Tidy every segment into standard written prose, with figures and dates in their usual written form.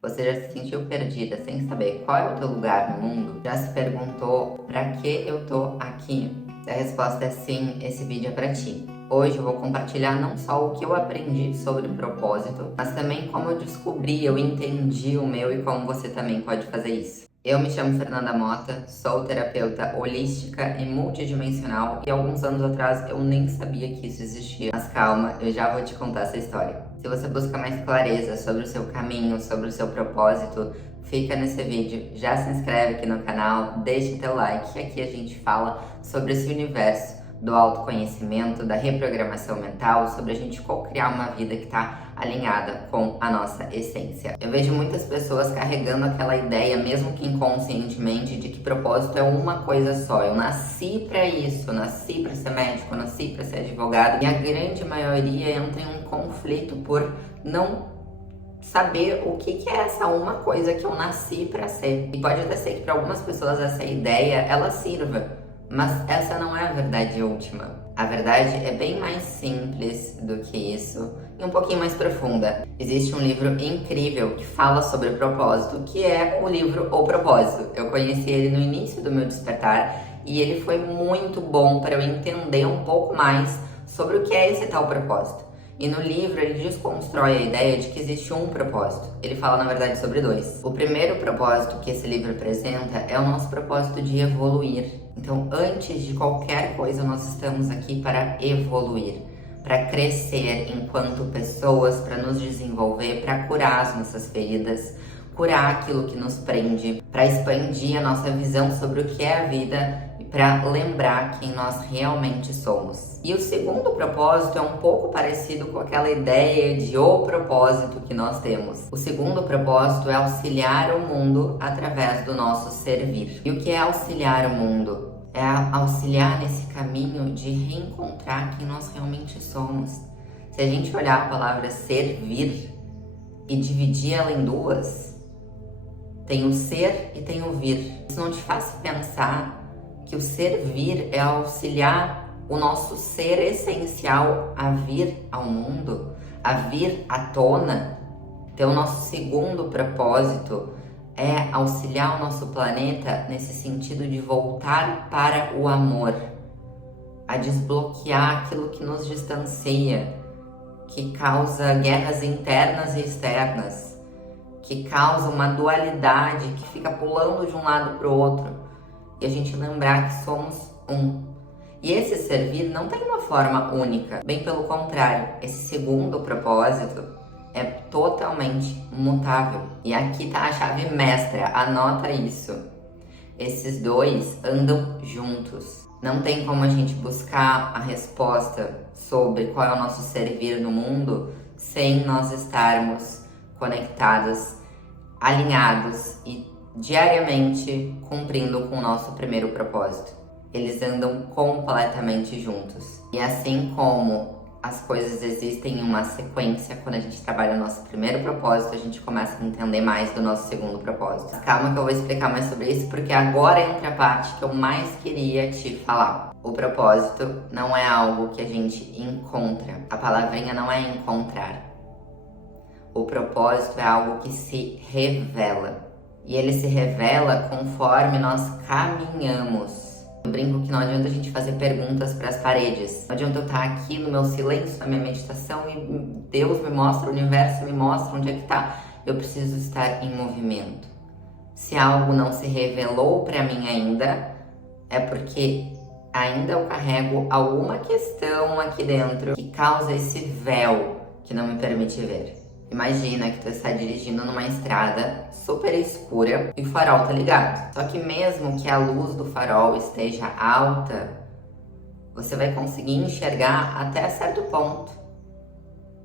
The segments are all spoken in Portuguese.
Você já se sentiu perdida sem saber qual é o teu lugar no mundo? Já se perguntou pra que eu tô aqui? Se a resposta é sim, esse vídeo é pra ti. Hoje eu vou compartilhar não só o que eu aprendi sobre propósito, mas também como eu descobri, eu entendi o meu e como você também pode fazer isso. Eu me chamo Fernanda Mota, sou terapeuta holística e multidimensional e alguns anos atrás eu nem sabia que isso existia. Mas calma, eu já vou te contar essa história. Se você busca mais clareza sobre o seu caminho, sobre o seu propósito, fica nesse vídeo, já se inscreve aqui no canal, deixa teu like, que aqui a gente fala sobre esse universo do autoconhecimento, da reprogramação mental, sobre a gente co-criar uma vida que está alinhada com a nossa essência. Eu vejo muitas pessoas carregando aquela ideia, mesmo que inconscientemente, de que propósito é uma coisa só. Eu nasci para isso, eu nasci para ser médico, eu nasci para ser advogado. E a grande maioria entra em um conflito por não saber o que é essa uma coisa que eu nasci para ser. E pode até ser que para algumas pessoas essa ideia, ela sirva. Mas essa não é a verdade última. A verdade é bem mais simples do que isso e um pouquinho mais profunda. Existe um livro incrível que fala sobre propósito, que é o livro O Propósito. Eu conheci ele no início do meu despertar e ele foi muito bom para eu entender um pouco mais sobre o que é esse tal propósito. E no livro ele desconstrói a ideia de que existe um propósito. Ele fala, na verdade, sobre dois. O primeiro propósito que esse livro apresenta é o nosso propósito de evoluir. Então, antes de qualquer coisa, nós estamos aqui para evoluir, para crescer enquanto pessoas, para nos desenvolver, para curar as nossas feridas, curar aquilo que nos prende, para expandir a nossa visão sobre o que é a vida e para lembrar quem nós realmente somos. E o segundo propósito é um pouco parecido com aquela ideia de o propósito que nós temos. O segundo propósito é auxiliar o mundo através do nosso servir. E o que é auxiliar o mundo? É auxiliar nesse caminho de reencontrar quem nós realmente somos. Se a gente olhar a palavra servir e dividir ela em duas, tem o ser e tem o vir. Isso não te faz pensar que o servir é auxiliar o nosso ser essencial a vir ao mundo, a vir à tona? Então, o nosso segundo propósito é auxiliar o nosso planeta nesse sentido de voltar para o amor, a desbloquear aquilo que nos distancia, que causa guerras internas e externas, que causa uma dualidade que fica pulando de um lado para o outro, e a gente lembrar que somos um. E esse servir não tem uma forma única, bem pelo contrário, esse segundo propósito é totalmente mutável. E aqui tá a chave mestra, anota isso. Esses dois andam juntos. Não tem como a gente buscar a resposta sobre qual é o nosso servir no mundo sem nós estarmos conectados, alinhados e diariamente cumprindo com o nosso primeiro propósito. Eles andam completamente juntos. E assim como as coisas existem em uma sequência, quando a gente trabalha o nosso primeiro propósito, a gente começa a entender mais do nosso segundo propósito. Calma que eu vou explicar mais sobre isso, porque agora entra a parte que eu mais queria te falar. O propósito não é algo que a gente encontra. A palavrinha não é encontrar. O propósito é algo que se revela. E ele se revela conforme nós caminhamos. Eu brinco que não adianta a gente fazer perguntas para as paredes. Não adianta eu estar aqui no meu silêncio, na minha meditação e Deus me mostra, o universo me mostra onde é que está. Eu preciso estar em movimento. Se algo não se revelou para mim ainda, é porque ainda eu carrego alguma questão aqui dentro que causa esse véu que não me permite ver. Imagina que tu está dirigindo numa estrada super escura e o farol tá ligado. Só que mesmo que a luz do farol esteja alta, você vai conseguir enxergar até certo ponto.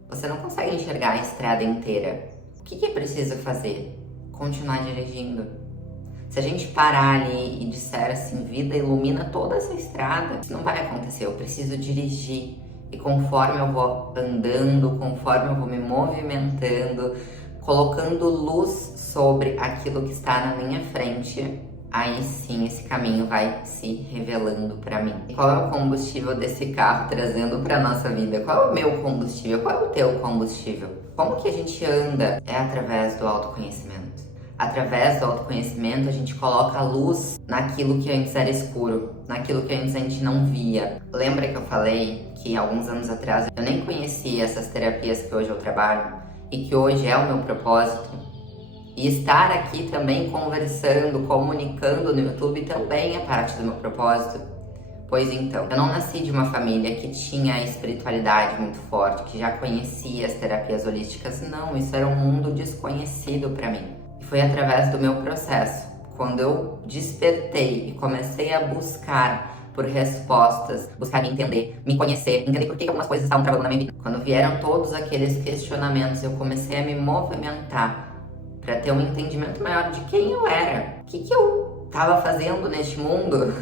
Você não consegue enxergar a estrada inteira. O que é preciso fazer? Continuar dirigindo. Se a gente parar ali e disser assim, vida ilumina toda essa estrada, isso não vai acontecer. Eu preciso dirigir. E conforme eu vou andando, conforme eu vou me movimentando, colocando luz sobre aquilo que está na minha frente, aí sim esse caminho vai se revelando pra mim. E qual é o combustível desse carro trazendo pra nossa vida? Qual é o meu combustível? Qual é o teu combustível? Como que a gente anda? É através do autoconhecimento. Através do autoconhecimento, a gente coloca a luz naquilo que antes era escuro, naquilo que antes a gente não via. Lembra que eu falei que alguns anos atrás eu nem conhecia essas terapias que hoje eu trabalho e que hoje é o meu propósito? E estar aqui também conversando, comunicando no YouTube também é parte do meu propósito. Pois então, eu não nasci de uma família que tinha a espiritualidade muito forte, que já conhecia as terapias holísticas. Não, isso era um mundo desconhecido para mim. E foi através do meu processo, quando eu despertei e comecei a buscar por respostas, buscar me entender, me conhecer, entender por que algumas coisas estavam travando na minha vida. Quando vieram todos aqueles questionamentos, eu comecei a me movimentar para ter um entendimento maior de quem eu era, o que eu estava fazendo neste mundo,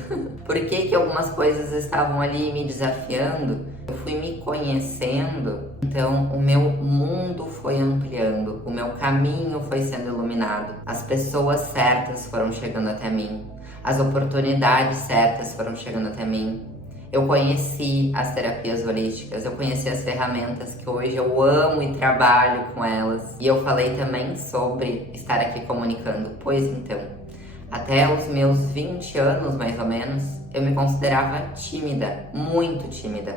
por que algumas coisas estavam ali me desafiando. Eu fui me conhecendo, então o meu mundo foi ampliando, o meu caminho foi sendo iluminado, as pessoas certas foram chegando até mim, as oportunidades certas foram chegando até mim. Eu conheci as terapias holísticas, eu conheci as ferramentas que hoje eu amo e trabalho com elas. E eu falei também sobre estar aqui comunicando. Pois então, até os meus 20 anos, mais ou menos, eu me considerava tímida, muito tímida.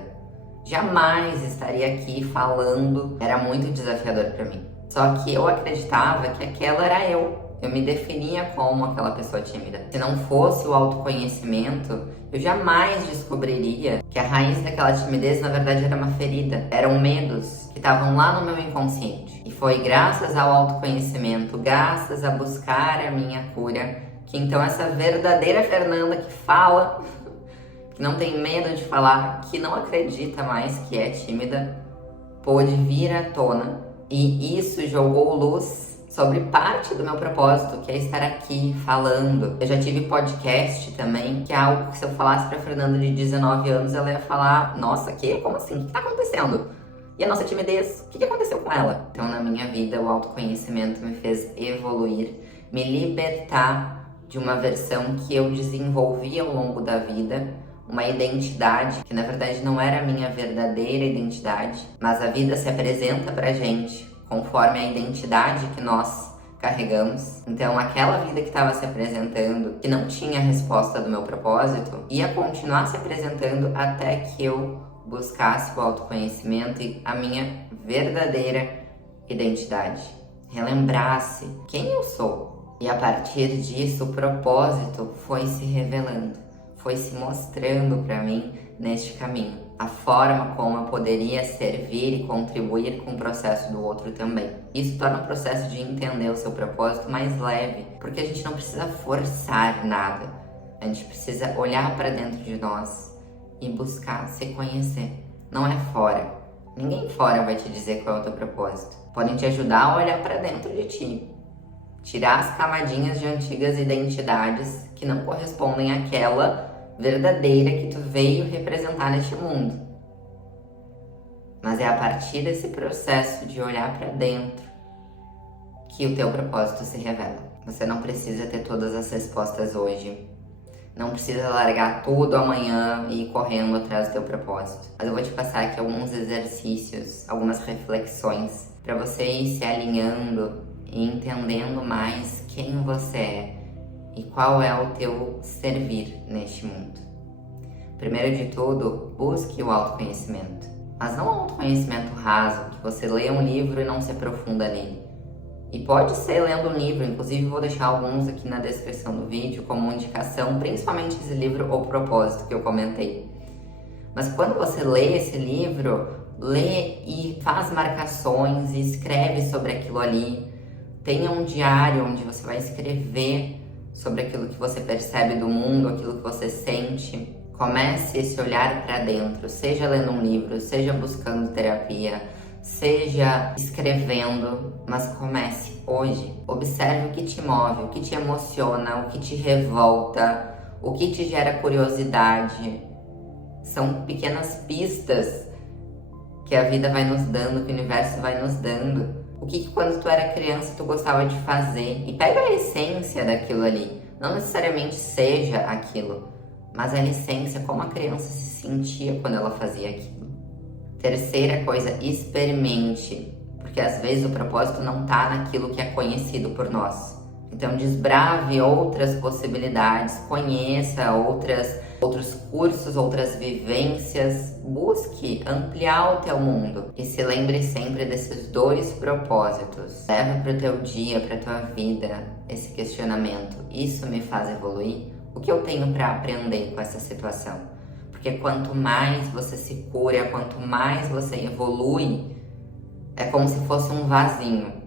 Jamais estaria aqui falando, era muito desafiador para mim. Só que eu acreditava que aquela era eu. Eu me definia como aquela pessoa tímida. Se não fosse o autoconhecimento, eu jamais descobriria que a raiz daquela timidez, na verdade, era uma ferida. Eram medos que estavam lá no meu inconsciente. E foi graças ao autoconhecimento, graças a buscar a minha cura, que então essa verdadeira Fernanda que fala, que não tem medo de falar, que não acredita mais que é tímida, pôde vir à tona. E isso jogou luz sobre parte do meu propósito, que é estar aqui falando. Eu já tive podcast também, que é algo que se eu falasse pra Fernanda de 19 anos, ela ia falar, nossa, como assim? O que tá acontecendo? E a nossa timidez, o que aconteceu com ela? Então, na minha vida, o autoconhecimento me fez evoluir, me libertar de uma versão que eu desenvolvi ao longo da vida, uma identidade que, na verdade, não era a minha verdadeira identidade, mas a vida se apresenta pra gente conforme a identidade que nós carregamos. Então, aquela vida que estava se apresentando, que não tinha a resposta do meu propósito, ia continuar se apresentando até que eu buscasse o autoconhecimento e a minha verdadeira identidade. Relembrasse quem eu sou. E a partir disso, o propósito foi se revelando, foi se mostrando para mim neste caminho. A forma como eu poderia servir e contribuir com o processo do outro também. Isso torna o processo de entender o seu propósito mais leve, porque a gente não precisa forçar nada. A gente precisa olhar para dentro de nós e buscar se conhecer. Não é fora. Ninguém fora vai te dizer qual é o teu propósito. Podem te ajudar a olhar para dentro de ti. Tirar as camadinhas de antigas identidades que não correspondem àquela verdadeira que tu veio representar neste mundo. Mas é a partir desse processo de olhar para dentro que o teu propósito se revela. Você não precisa ter todas as respostas hoje. Não precisa largar tudo amanhã e ir correndo atrás do teu propósito. Mas eu vou te passar aqui alguns exercícios, algumas reflexões para você ir se alinhando e entendendo mais quem você é e qual é o teu servir neste mundo. Primeiro de tudo, busque o autoconhecimento. Mas não um autoconhecimento raso, que você lê um livro e não se aprofunda nele. E pode ser lendo um livro, inclusive vou deixar alguns aqui na descrição do vídeo como indicação, principalmente esse livro O Propósito que eu comentei. Mas quando você lê esse livro, lê e faz marcações e escreve sobre aquilo ali. Tenha um diário onde você vai escrever sobre aquilo que você percebe do mundo, aquilo que você sente. Comece esse olhar para dentro, seja lendo um livro, seja buscando terapia, seja escrevendo, mas comece hoje. Observe o que te move, o que te emociona, o que te revolta, o que te gera curiosidade. São pequenas pistas que a vida vai nos dando, que o universo vai nos dando. O que quando tu era criança tu gostava de fazer? E pega a essência daquilo ali. Não necessariamente seja aquilo, mas a essência, como a criança se sentia quando ela fazia aquilo. Terceira coisa, experimente. Porque às vezes o propósito não tá naquilo que é conhecido por nós. Então desbrave outras possibilidades, conheça outros cursos, outras vivências, busque ampliar o teu mundo e se lembre sempre desses 2 propósitos. Leva para o teu dia, para tua vida esse questionamento. Isso me faz evoluir? O que eu tenho para aprender com essa situação? Porque quanto mais você se cura, quanto mais você evolui, é como se fosse um vasinho.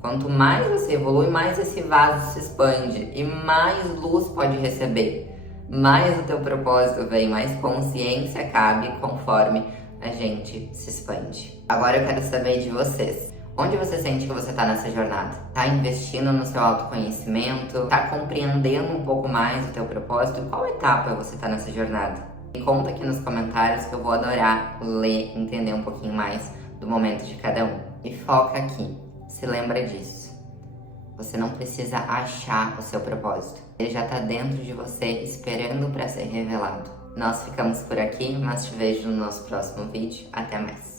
Quanto mais você evolui, mais esse vaso se expande e mais luz pode receber. Mais o teu propósito vem, mais consciência cabe conforme a gente se expande. Agora eu quero saber de vocês. Onde você sente que você está nessa jornada? Tá investindo no seu autoconhecimento? Tá compreendendo um pouco mais o teu propósito? Qual etapa você está nessa jornada? Me conta aqui nos comentários que eu vou adorar ler, entender um pouquinho mais do momento de cada um. E foca aqui. Se lembra disso. Você não precisa achar o seu propósito. Ele já está dentro de você, esperando para ser revelado. Nós ficamos por aqui, mas te vejo no nosso próximo vídeo. Até mais.